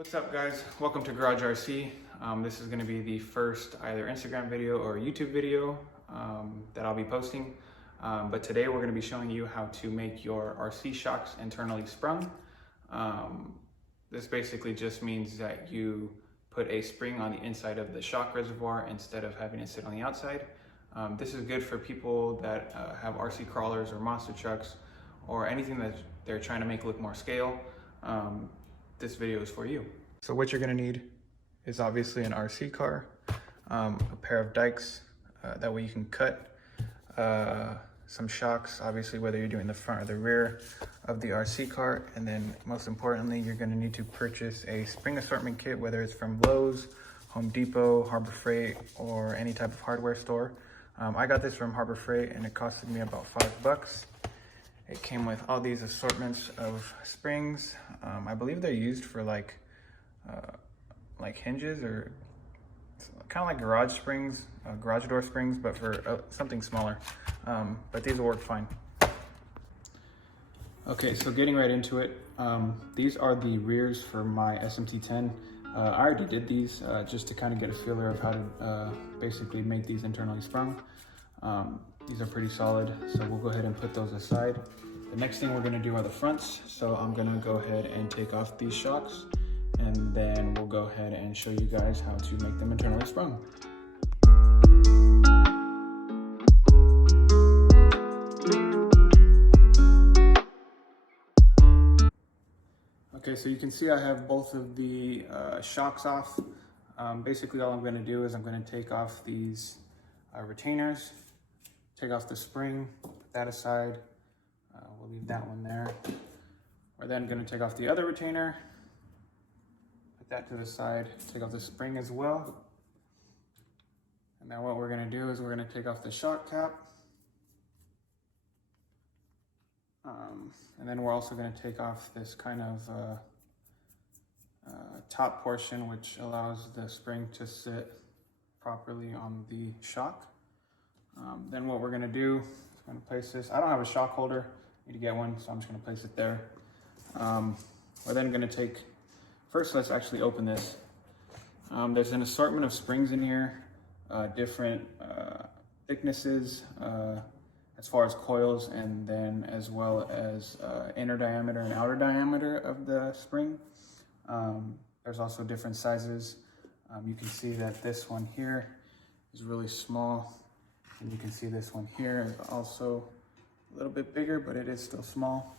What's up guys, welcome to Garage RC. This is going to be the first either Instagram video or YouTube video that I'll be posting. But today we're going to be showing you how to make your RC shocks internally sprung. This basically just means that you put a spring on the inside of the shock reservoir instead of having it sit on the outside. This is good for people that have RC crawlers or monster trucks or anything that they're trying to make look more scale. This video is for you. So what you're gonna need is obviously an RC car, a pair of dikes, that way you can cut some shocks, obviously whether you're doing the front or the rear of the RC car. And then most importantly, you're gonna need to purchase a spring assortment kit, whether it's from Lowe's, Home Depot, Harbor Freight, or any type of hardware store. I got this from Harbor Freight and it costed me about $5. It came with all these assortments of springs. I believe they're used for like hinges or kind of like garage springs, garage door springs, but for something smaller. But these will work fine. Okay, so getting right into it. These are the rears for my SMT10. I already did these just to kind of get a feeler of how to basically make these internally sprung. These are pretty solid, so we'll go ahead and put those aside. The next thing we're gonna do are the fronts. So I'm gonna go ahead and take off these shocks, and then we'll go ahead and show you guys how to make them internally sprung. Okay, so you can see I have both of the shocks off. Basically all I'm gonna do is I'm gonna take off these retainers, take off the spring, put that aside. We'll leave that one there. We're then gonna take off the other retainer, put that to the side, take off the spring as well. And then what we're gonna do is we're gonna take off the shock cap. And then we're also gonna take off this kind of top portion, which allows the spring to sit properly on the shock. Then what we're gonna do is I'm gonna place this. I don't have a shock holder, I need to get one, so I'm just gonna place it there. We're then gonna first let's actually open this. There's an assortment of springs in here, different thicknesses as far as coils, and then as well as inner diameter and outer diameter of the spring. There's also different sizes. You can see that this one here is really small. And you can see this one here is also a little bit bigger, but it is still small.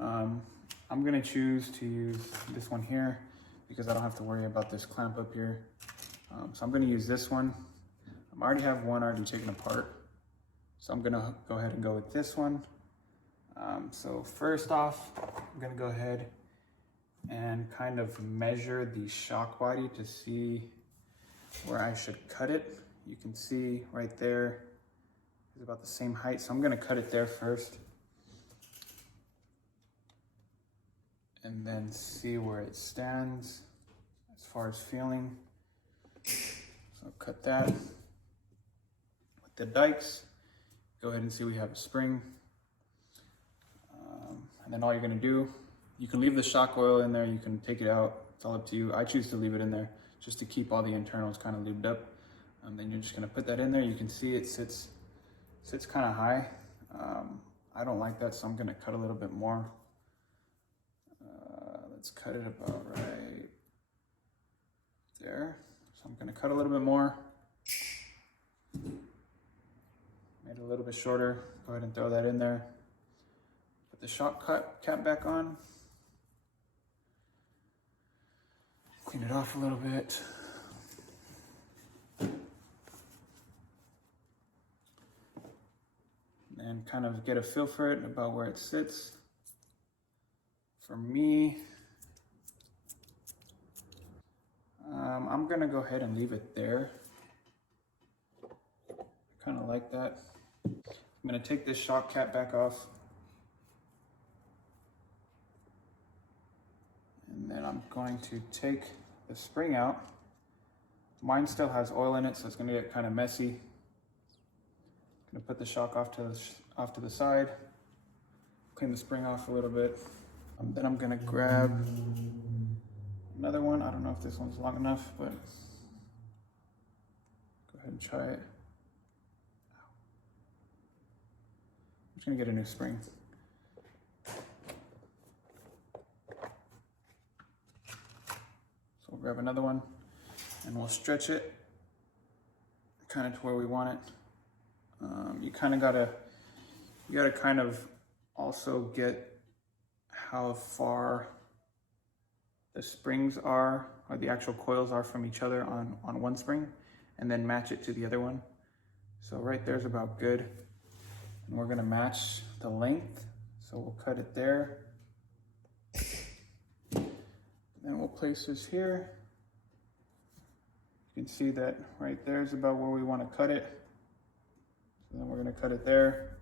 I'm gonna choose to use this one here because I don't have to worry about this clamp up here. So I'm gonna use this one. I already have one already taken apart. So I'm gonna go ahead and go with this one. So first off, I'm gonna go ahead and kind of measure the shock body to see where I should cut it. You can see right there is about the same height. So I'm gonna cut it there first. And then see where it stands as far as feeling. So cut that. With the dikes, go ahead and see we have a spring. And then all you're gonna do, you can leave the shock oil in there, you can take it out, it's all up to you. I choose to leave it in there just to keep all the internals kind of lubed up. Then you're just gonna put that in there. You can see it sits kind of high. I don't like that, so I'm gonna cut a little bit more. Let's cut it about right there. So I'm gonna cut a little bit more. Made it a little bit shorter. Go ahead and throw that in there. Put the shock cap back on. Clean it off a little bit. And kind of get a feel for it, about where it sits. For me, I'm gonna go ahead and leave it there. Kind of like that. I'm gonna take this shock cap back off. And then I'm going to take the spring out. Mine still has oil in it, so it's gonna get kind of messy. Gonna put the shock off to the side, clean the spring off a little bit. Then I'm gonna grab another one. I don't know if this one's long enough, but go ahead and try it. I'm just gonna get a new spring. So we'll grab another one and we'll stretch it kind of to where we want it. You gotta kind of also get how far the springs are, or the actual coils are from each other on one spring, and then match it to the other one. So right there's about good. And we're gonna match the length. So we'll cut it there. Then we'll place this here. You can see that right there is about where we want to cut it. So then we're going to cut it there.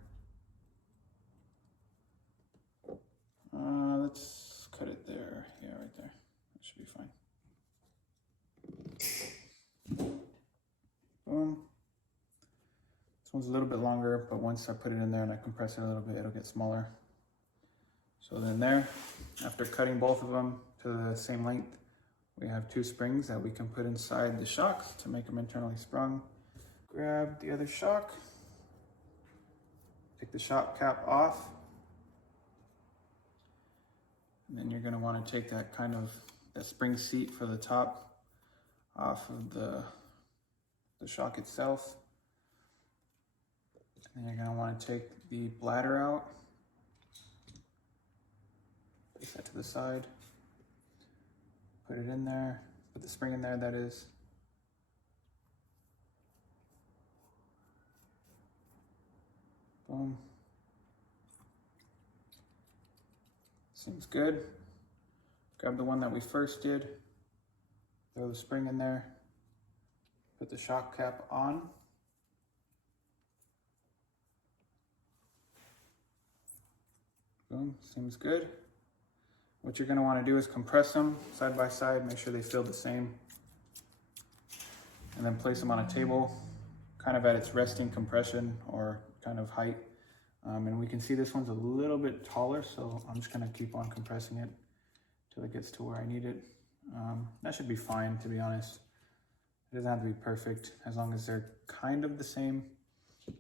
Let's cut it there. Yeah, right there. That should be fine. Boom. This one's a little bit longer, but once I put it in there and I compress it a little bit, it'll get smaller. So then there, after cutting both of them to the same length, we have 2 springs that we can put inside the shocks to make them internally sprung. Grab the other shock, take the shock cap off, and then you're going to want to take that that spring seat for the top off of the shock itself. And then you're going to want to take the bladder out, place that to the side. Put it in there, put the spring in there, that is. Boom. Seems good. Grab the one that we first did, throw the spring in there, put the shock cap on. Boom, seems good. What you're going to want to do is compress them side by side, make sure they feel the same, and then place them on a table, kind of at its resting compression or kind of height. And we can see this one's a little bit taller, so I'm just going to keep on compressing it till it gets to where I need it. That should be fine, to be honest. It doesn't have to be perfect, as long as they're kind of the same,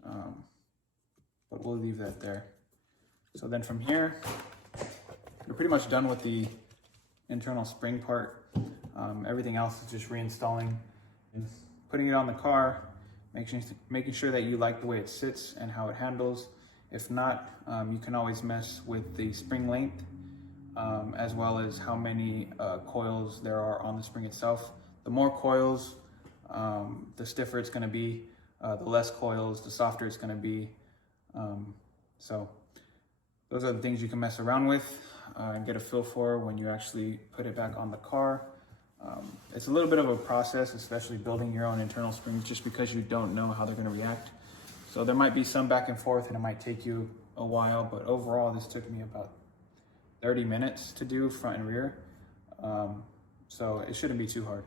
but we'll leave that there. So then from here, we're pretty much done with the internal spring part. Everything else is just reinstalling and putting it on the car, making sure that you like the way it sits and how it handles. If not, you can always mess with the spring length, as well as how many coils there are on the spring itself. The more coils, the stiffer it's going to be. The less coils, the softer it's going to be. So those are the things you can mess around with and get a feel for when you actually put it back on the car. It's a little bit of a process, especially building your own internal springs, just because you don't know how they're going to react. So there might be some back and forth and it might take you a while, but overall this took me about 30 minutes to do front and rear. So it shouldn't be too hard.